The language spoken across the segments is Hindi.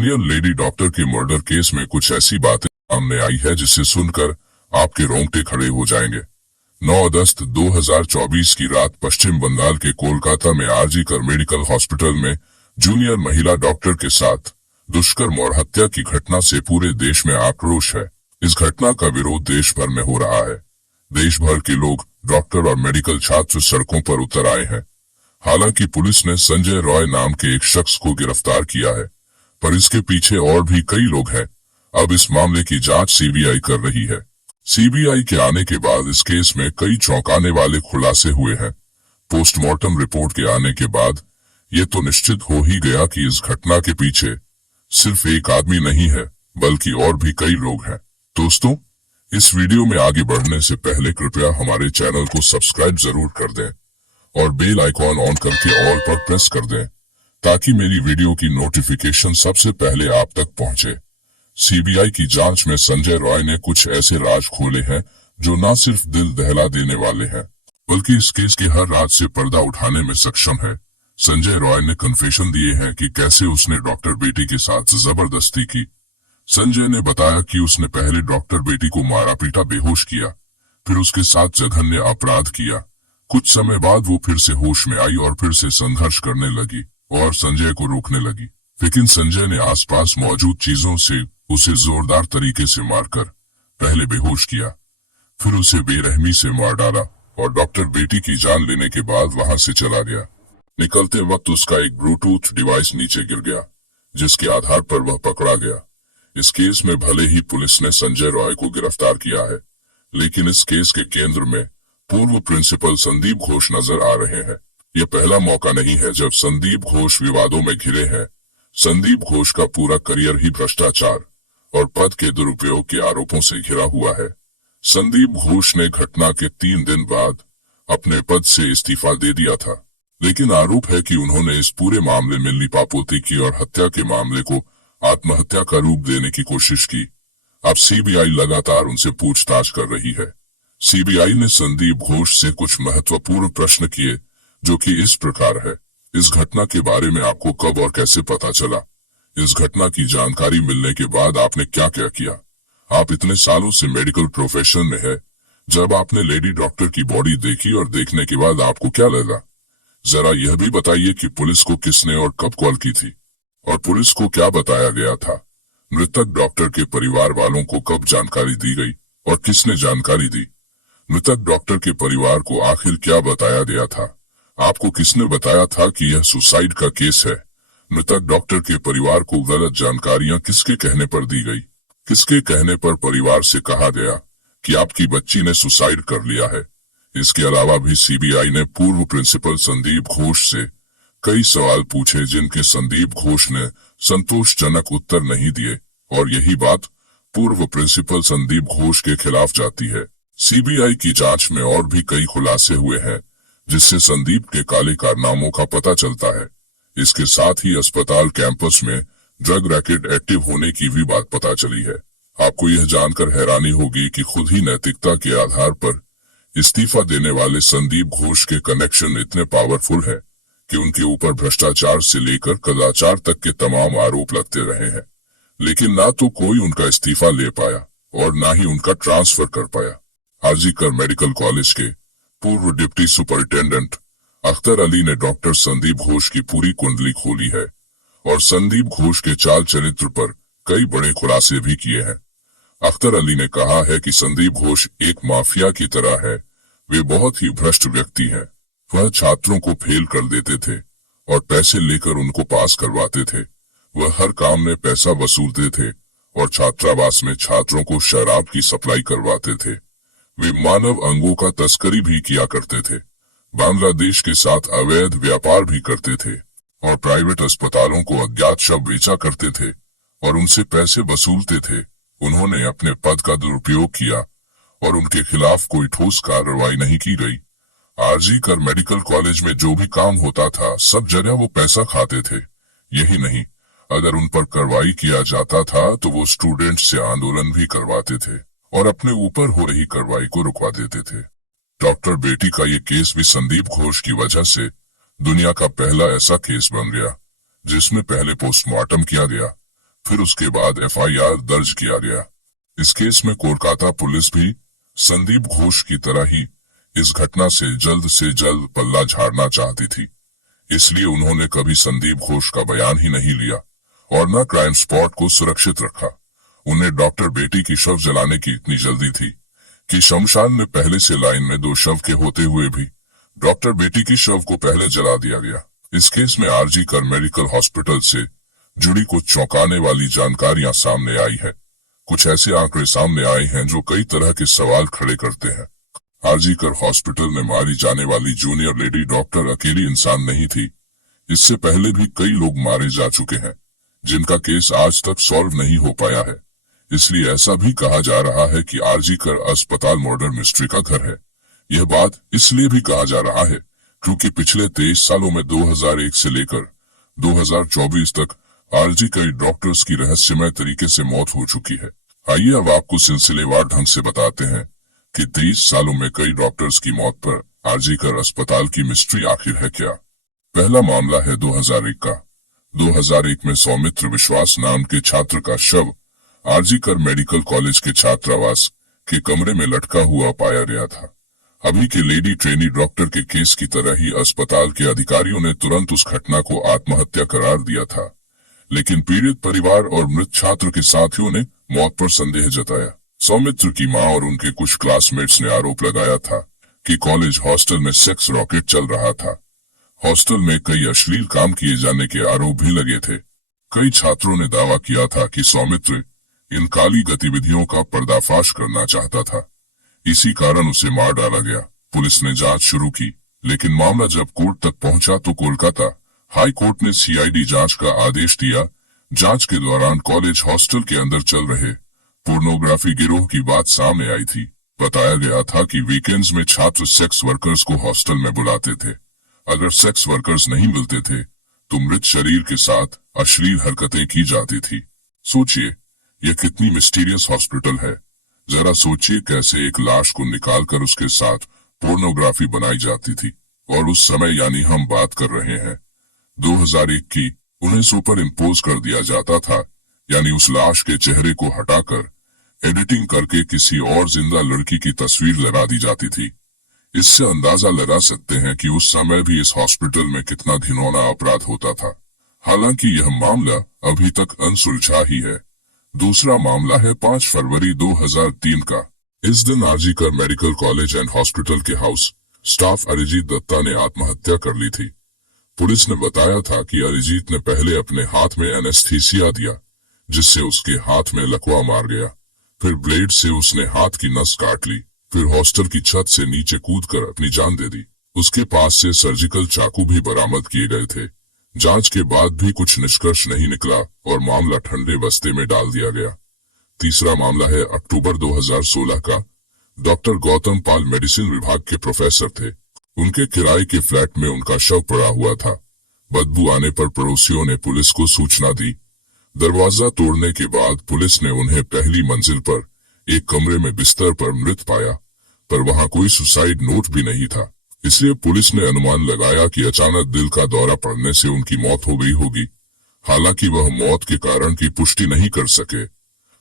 जूनियर लेडी डॉक्टर के मर्डर केस में कुछ ऐसी बातें सामने आई है जिसे सुनकर आपके रोंगटे खड़े हो जाएंगे। 9 अगस्त 2024 की रात पश्चिम बंगाल के कोलकाता में आरजी कर मेडिकल हॉस्पिटल में जूनियर महिला डॉक्टर के साथ दुष्कर्म और हत्या की घटना से पूरे देश में आक्रोश है। इस घटना का विरोध देश भर में हो रहा है। देश भर के लोग, डॉक्टर और मेडिकल छात्र सड़कों पर उतर आए हैं। हालांकि पुलिस ने संजय रॉय नाम के एक शख्स को गिरफ्तार किया है, पर इसके पीछे और भी कई लोग हैं। अब इस मामले की जांच सीबीआई कर रही है। सीबीआई के आने के बाद इस केस में कई चौंकाने वाले खुलासे हुए हैं। पोस्टमार्टम रिपोर्ट के आने के बाद ये तो निश्चित हो ही गया कि इस घटना के पीछे सिर्फ एक आदमी नहीं है, बल्कि और भी कई लोग हैं। दोस्तों, इस वीडियो में आगे बढ़ने से पहले कृपया हमारे चैनल को सब्सक्राइब जरूर कर दें और बेल आइकॉन ऑन करके ऑल पर प्रेस कर दें, ताकि मेरी वीडियो की नोटिफिकेशन सबसे पहले आप तक पहुंचे। सीबीआई की जांच में संजय रॉय ने कुछ ऐसे राज खोले हैं जो न सिर्फ दिल दहला देने वाले हैं, बल्कि इस केस के हर राज से पर्दा उठाने में सक्षम है। संजय रॉय ने कन्फेशन दिए हैं कि कैसे उसने डॉक्टर बेटी के साथ जबरदस्ती की। संजय ने बताया कि उसने पहले डॉक्टर बेटी को मारा पीटा, बेहोश किया, फिर उसके साथ जघन्य अपराध किया। कुछ समय बाद वो फिर से होश में आई और फिर से संघर्ष करने लगी और संजय को रोकने लगी, लेकिन संजय ने आसपास मौजूद चीजों से उसे जोरदार तरीके से मारकर पहले बेहोश किया, फिर उसे बेरहमी से मार डाला और डॉक्टर बेटी की जान लेने के बाद वहां से चला गया। निकलते वक्त उसका एक ब्लूटूथ डिवाइस नीचे गिर गया, जिसके आधार पर वह पकड़ा गया। इस केस में भले ही पुलिस ने संजय रॉय को गिरफ्तार किया है, लेकिन इस केस के केंद्र में पूर्व प्रिंसिपल संदीप घोष नजर आ रहे हैं। यह पहला मौका नहीं है जब संदीप घोष विवादों में घिरे हैं। संदीप घोष का पूरा करियर ही भ्रष्टाचार और पद के दुरुपयोग के आरोपों से घिरा हुआ है। संदीप घोष ने घटना के 3 दिन बाद अपने पद से इस्तीफा दे दिया था, लेकिन आरोप है कि उन्होंने इस पूरे मामले में लीपापोती की और हत्या के मामले को आत्महत्या का रूप देने की कोशिश की। अब सीबीआई लगातार उनसे पूछताछ कर रही है। सीबीआई ने संदीप घोष से कुछ महत्वपूर्ण प्रश्न किए, जो कि इस प्रकार है। इस घटना के बारे में आपको कब और कैसे पता चला? इस घटना की जानकारी मिलने के बाद आपने क्या क्या किया? आप इतने सालों से मेडिकल प्रोफेशन में है, जब आपने लेडी डॉक्टर की बॉडी देखी और देखने के बाद आपको क्या लगा? जरा यह भी बताइए कि पुलिस को किसने और कब कॉल की थी और पुलिस को क्या बताया गया था? मृतक डॉक्टर के परिवार वालों को कब जानकारी दी गई और किसने जानकारी दी? मृतक डॉक्टर के परिवार को आखिर क्या बताया गया था? आपको किसने बताया था कि यह सुसाइड का केस है? मृतक डॉक्टर के परिवार को गलत जानकारियां किसके कहने पर दी गई? किसके कहने पर परिवार से कहा गया कि आपकी बच्ची ने सुसाइड कर लिया है? इसके अलावा भी सीबीआई ने पूर्व प्रिंसिपल संदीप घोष से कई सवाल पूछे, जिनके संदीप घोष ने संतोषजनक उत्तर नहीं दिए, और यही बात पूर्व प्रिंसिपल संदीप घोष के खिलाफ जाती है। सीबीआई की जांच में और भी कई खुलासे हुए हैं, जिससे संदीप के काले कारनामों का पता चलता है। इसके साथ ही अस्पताल कैंपस में ड्रग रैकेट एक्टिव होने की भी बात पता चली है। आपको यह जानकर हैरानी होगी कि खुद ही नैतिकता के आधार पर इस्तीफा देने वाले संदीप घोष के कनेक्शन इतने पावरफुल हैं कि उनके ऊपर भ्रष्टाचार से लेकर कदाचार तक के तमाम आरोप लगते रहे हैं, लेकिन ना तो कोई उनका इस्तीफा ले पाया और ना ही उनका ट्रांसफर कर पाया। आरजी कर मेडिकल कॉलेज के पूर्व डिप्टी सुपरिटेंडेंट अख्तर अली ने डॉक्टर संदीप घोष की पूरी कुंडली खोली है और संदीप घोष के चाल चरित्र पर कई बड़े खुलासे भी किए हैं। अख्तर अली ने कहा है कि संदीप घोष एक माफिया की तरह है। वे बहुत ही भ्रष्ट व्यक्ति हैं। वह छात्रों को फेल कर देते थे और पैसे लेकर उनको पास करवाते थे। वह हर काम में पैसा वसूलते थे और छात्रावास में छात्रों को शराब की सप्लाई करवाते थे। वे मानव अंगों का तस्करी भी किया करते थे, बांग्लादेश के साथ अवैध व्यापार भी करते थे और प्राइवेट अस्पतालों को अज्ञात शव बेचा करते थे और उनसे पैसे वसूलते थे। उन्होंने अपने पद का दुरुपयोग किया और उनके खिलाफ कोई ठोस कार्रवाई नहीं की गई। आरजी कर मेडिकल कॉलेज में जो भी काम होता था, सब जगह वो पैसा खाते थे। यही नहीं, अगर उन पर कार्रवाई किया जाता था तो वो स्टूडेंट्स से आंदोलन भी करवाते थे और अपने ऊपर हो रही कार्रवाई को रुकवा देते थे। डॉक्टर बेटी का ये केस भी संदीप घोष की वजह से दुनिया का पहला ऐसा केस बन गया जिसमें पहले पोस्टमार्टम किया गया, फिर उसके बाद एफआईआर दर्ज किया गया। इस केस में कोलकाता पुलिस भी संदीप घोष की तरह ही इस घटना से जल्द पल्ला झाड़ना चाहती थी। इसलिए उन्होंने कभी संदीप घोष का बयान ही नहीं लिया और न क्राइम स्पॉट को सुरक्षित रखा। उन्हें डॉक्टर बेटी की शव जलाने की इतनी जल्दी थी कि शमशान में पहले से लाइन में 2 शव के होते हुए भी डॉक्टर बेटी की शव को पहले जला दिया गया। इस केस में आरजी कर मेडिकल हॉस्पिटल से जुड़ी कुछ चौंकाने वाली जानकारियां सामने आई है। कुछ ऐसे आंकड़े सामने आए हैं जो कई तरह के सवाल खड़े करते हैं। आरजी कर हॉस्पिटल में मारी जाने वाली जूनियर लेडी डॉक्टर अकेली इंसान नहीं थी। इससे पहले भी कई लोग मारे जा चुके हैं जिनका केस आज तक सॉल्व नहीं हो पाया है। इसलिए ऐसा भी कहा जा रहा है कि आरजी कर अस्पताल मर्डर मिस्ट्री का घर है। यह बात इसलिए भी कहा जा रहा है क्योंकि पिछले 23 सालों में 2001 से लेकर 2024 तक आरजी कई डॉक्टर्स की रहस्यमय तरीके से मौत हो चुकी है। आइए अब आपको सिलसिलेवार ढंग से बताते हैं कि 23 सालों में कई डॉक्टर्स की मौत पर आरजी कर अस्पताल की मिस्ट्री आखिर है क्या। पहला मामला है 2001 का। 2001 में सौमित्र विश्वास नाम के छात्र का शव आरजी कर मेडिकल कॉलेज के छात्रावास के कमरे में लटका हुआ पाया गया था। अभी के लेडी ट्रेनी डॉक्टर के केस की तरह ही अस्पताल के अधिकारियों ने तुरंत उस घटना को आत्महत्या करार दिया था, लेकिन पीड़ित परिवार और मृत छात्र के साथियों ने मौत पर संदेह जताया। सौमित्र की मां और उनके कुछ क्लासमेट्स ने आरोप लगाया था कि कॉलेज हॉस्टल में सेक्स रॉकेट चल रहा था। हॉस्टल में कई अश्लील काम किए जाने के आरोप भी लगे थे। कई छात्रों ने दावा किया था कि सौमित्र इन काली गतिविधियों का पर्दाफाश करना चाहता था, इसी कारण उसे मार डाला गया। पुलिस ने जांच शुरू की, लेकिन मामला जब कोर्ट तक पहुंचा तो कोलकाता हाई कोर्ट ने सीआईडी जांच का आदेश दिया। जांच के दौरान कॉलेज हॉस्टल के अंदर चल रहे पोर्नोग्राफी गिरोह की बात सामने आई थी। बताया गया था कि वीकेंड्स में छात्र सेक्स वर्कर्स को हॉस्टल में बुलाते थे। अगर सेक्स वर्कर्स नहीं मिलते थे तो मृत शरीर के साथ अश्लील हरकतें की जाती थी। सोचिए, यह कितनी मिस्टीरियस हॉस्पिटल है। जरा सोचिए कैसे एक लाश को निकालकर उसके साथ पोर्नोग्राफी बनाई जाती थी। और उस समय यानी हम बात कर रहे हैं 2001 की, उन्हें सुपर इम्पोज कर दिया जाता था, यानी उस लाश के चेहरे को हटाकर एडिटिंग करके किसी और जिंदा लड़की की तस्वीर लगा दी जाती थी। इससे अंदाजा लगा सकते हैं कि उस समय भी इस हॉस्पिटल में कितना घिनौना अपराध होता था। हालांकि यह मामला अभी तक अनसुलझा ही है। दूसरा मामला है 5 फरवरी 2003 का। इस दिन आरजी कर मेडिकल कॉलेज एंड हॉस्पिटल के हाउस स्टाफ अरिजीत दत्ता ने आत्महत्या कर ली थी। पुलिस ने बताया था कि अरिजीत ने पहले अपने हाथ में एनेस्थीसिया दिया, जिससे उसके हाथ में लकवा मार गया। फिर ब्लेड से उसने हाथ की नस काट ली। फिर हॉस्टल की छत से नीचे कूदकर अपनी जान दे दी। उसके पास से सर्जिकल चाकू भी बरामद किए गए थे। जांच के बाद भी कुछ निष्कर्ष नहीं निकला और मामला ठंडे बस्ते में डाल दिया गया। तीसरा मामला है अक्टूबर 2016 का। डॉक्टर गौतम पाल मेडिसिन विभाग के प्रोफेसर थे। उनके किराए के फ्लैट में उनका शव पड़ा हुआ था। बदबू आने पर पड़ोसियों ने पुलिस को सूचना दी। दरवाजा तोड़ने के बाद पुलिस ने उन्हें पहली मंजिल पर एक कमरे में बिस्तर पर मृत पाया, पर वहां कोई सुसाइड नोट भी नहीं था। इसलिए पुलिस ने अनुमान लगाया कि अचानक दिल का दौरा पड़ने से उनकी मौत हो गई होगी। हालांकि वह मौत के कारण की पुष्टि नहीं कर सके।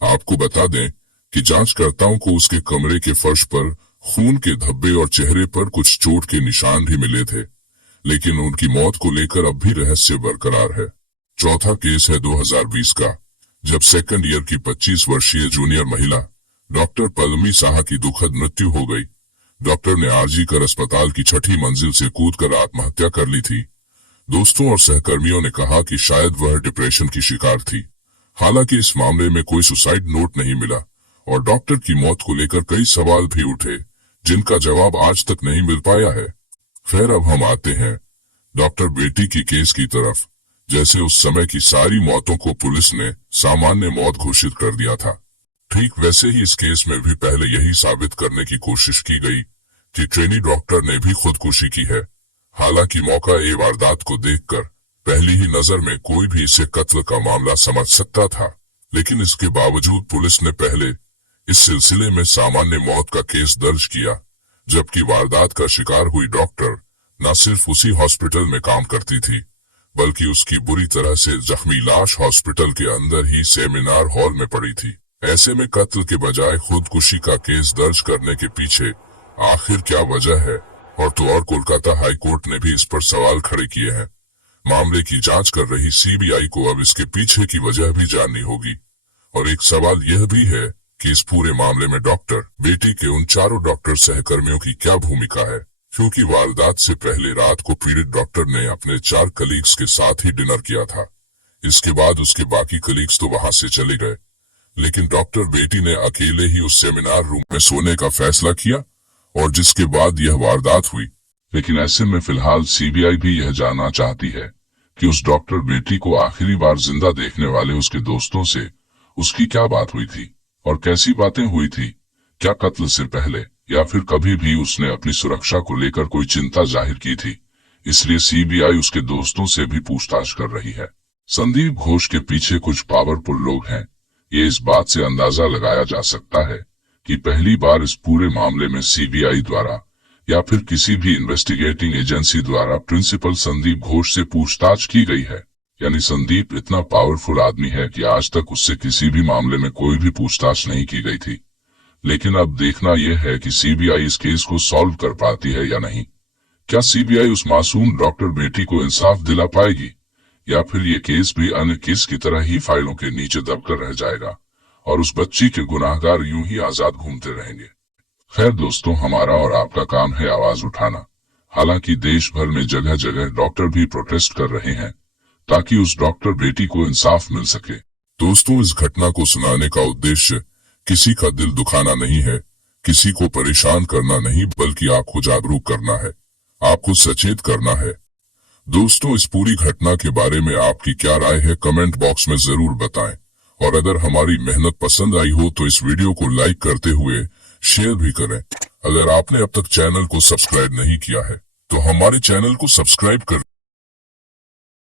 आपको बता दें कि जांचकर्ताओं को उसके कमरे के फर्श पर खून के धब्बे और चेहरे पर कुछ चोट के निशान भी मिले थे, लेकिन उनकी मौत को लेकर अब भी रहस्य बरकरार है। चौथा केस है 2020 का, जब सेकंड ईयर की 25 वर्षीय जूनियर महिला डॉक्टर पल्लमी साहा की दुखद मृत्यु हो गई। डॉक्टर ने आरजी कर अस्पताल की 6ठी मंजिल से कूदकर आत्महत्या कर ली थी। दोस्तों और सहकर्मियों ने कहा कि शायद वह डिप्रेशन की शिकार थी। हालांकि इस मामले में कोई सुसाइड नोट नहीं मिला और डॉक्टर की मौत को लेकर कई सवाल भी उठे, जिनका जवाब आज तक नहीं मिल पाया है। फिर अब हम आते हैं डॉक्टर बेटी की केस की तरफ। जैसे उस समय की सारी मौतों को पुलिस ने सामान्य मौत घोषित कर दिया था, ठीक वैसे ही इस केस में भी पहले यही साबित करने की कोशिश की गई कि ट्रेनी डॉक्टर ने भी खुदकुशी की है। हालांकि मौका ए वारदात को देखकर पहली ही नजर में कोई भी इसे कत्ल का मामला समझ सकता था, लेकिन इसके बावजूद पुलिस ने पहले इस सिलसिले में सामान्य मौत का केस दर्ज किया, जबकि वारदात का शिकार हुई डॉक्टर न सिर्फ उसी हॉस्पिटल में काम करती थी, बल्कि उसकी बुरी तरह से जख्मी लाश हॉस्पिटल के अंदर ही सेमिनार हॉल में पड़ी थी। ऐसे में कत्ल के बजाय खुदकुशी का केस दर्ज करने के पीछे आखिर क्या वजह है, और कोलकाता हाई कोर्ट ने भी इस पर सवाल खड़े किए हैं। मामले की जांच कर रही सीबीआई को अब इसके पीछे की वजह भी जाननी होगी। और एक सवाल यह भी है कि इस पूरे मामले में डॉक्टर बेटी के उन चारों डॉक्टर सहकर्मियों की क्या भूमिका है, क्योंकि वारदात से पहले रात को पीड़ित डॉक्टर ने अपने 4 कलीग्स के साथ ही डिनर किया था। इसके बाद उसके बाकी कलीग्स तो वहां से चले गए, लेकिन डॉक्टर बेटी ने अकेले ही उस सेमिनार रूम में सोने का फैसला किया, और जिसके बाद यह वारदात हुई। लेकिन ऐसे में फिलहाल सीबीआई भी यह जानना चाहती है कि उस डॉक्टर बेटी को आखिरी बार जिंदा देखने वाले उसके दोस्तों से उसकी क्या बात हुई थी और कैसी बातें हुई थी। क्या कत्ल से पहले या फिर कभी भी उसने अपनी सुरक्षा को लेकर कोई चिंता जाहिर की थी। इसलिए सीबीआई उसके दोस्तों से भी पूछताछ कर रही है। संदीप घोष के पीछे कुछ पावरफुल लोग हैं, ये इस बात से अंदाजा लगाया जा सकता है कि पहली बार इस पूरे मामले में सीबीआई द्वारा या फिर किसी भी इन्वेस्टिगेटिंग एजेंसी द्वारा प्रिंसिपल संदीप घोष से पूछताछ की गई है। यानी संदीप इतना पावरफुल आदमी है कि आज तक उससे किसी भी मामले में कोई भी पूछताछ नहीं की गई थी। लेकिन अब देखना यह है कि सीबीआई इस केस को सॉल्व कर पाती है या नहीं। क्या सीबीआई उस मासूम डॉक्टर बेटी को इंसाफ दिला पाएगी, या फिर ये केस भी अन्य केस की तरह ही फाइलों के नीचे दबकर रह जाएगा और उस बच्ची के गुनाहगार यूं ही आजाद घूमते रहेंगे। खैर दोस्तों, हमारा और आपका काम है आवाज उठाना। हालांकि देश भर में जगह जगह डॉक्टर भी प्रोटेस्ट कर रहे हैं ताकि उस डॉक्टर बेटी को इंसाफ मिल सके। दोस्तों, इस घटना को सुनाने का उद्देश्य किसी का दिल दुखाना नहीं है, किसी को परेशान करना नहीं, बल्कि आपको जागरूक करना है, आपको सचेत करना है। दोस्तों, इस पूरी घटना के बारे में आपकी क्या राय है, कमेंट बॉक्स में जरूर बताएं। और अगर हमारी मेहनत पसंद आई हो तो इस वीडियो को लाइक करते हुए शेयर भी करें। अगर आपने अब तक चैनल को सब्सक्राइब नहीं किया है तो हमारे चैनल को सब्सक्राइब कर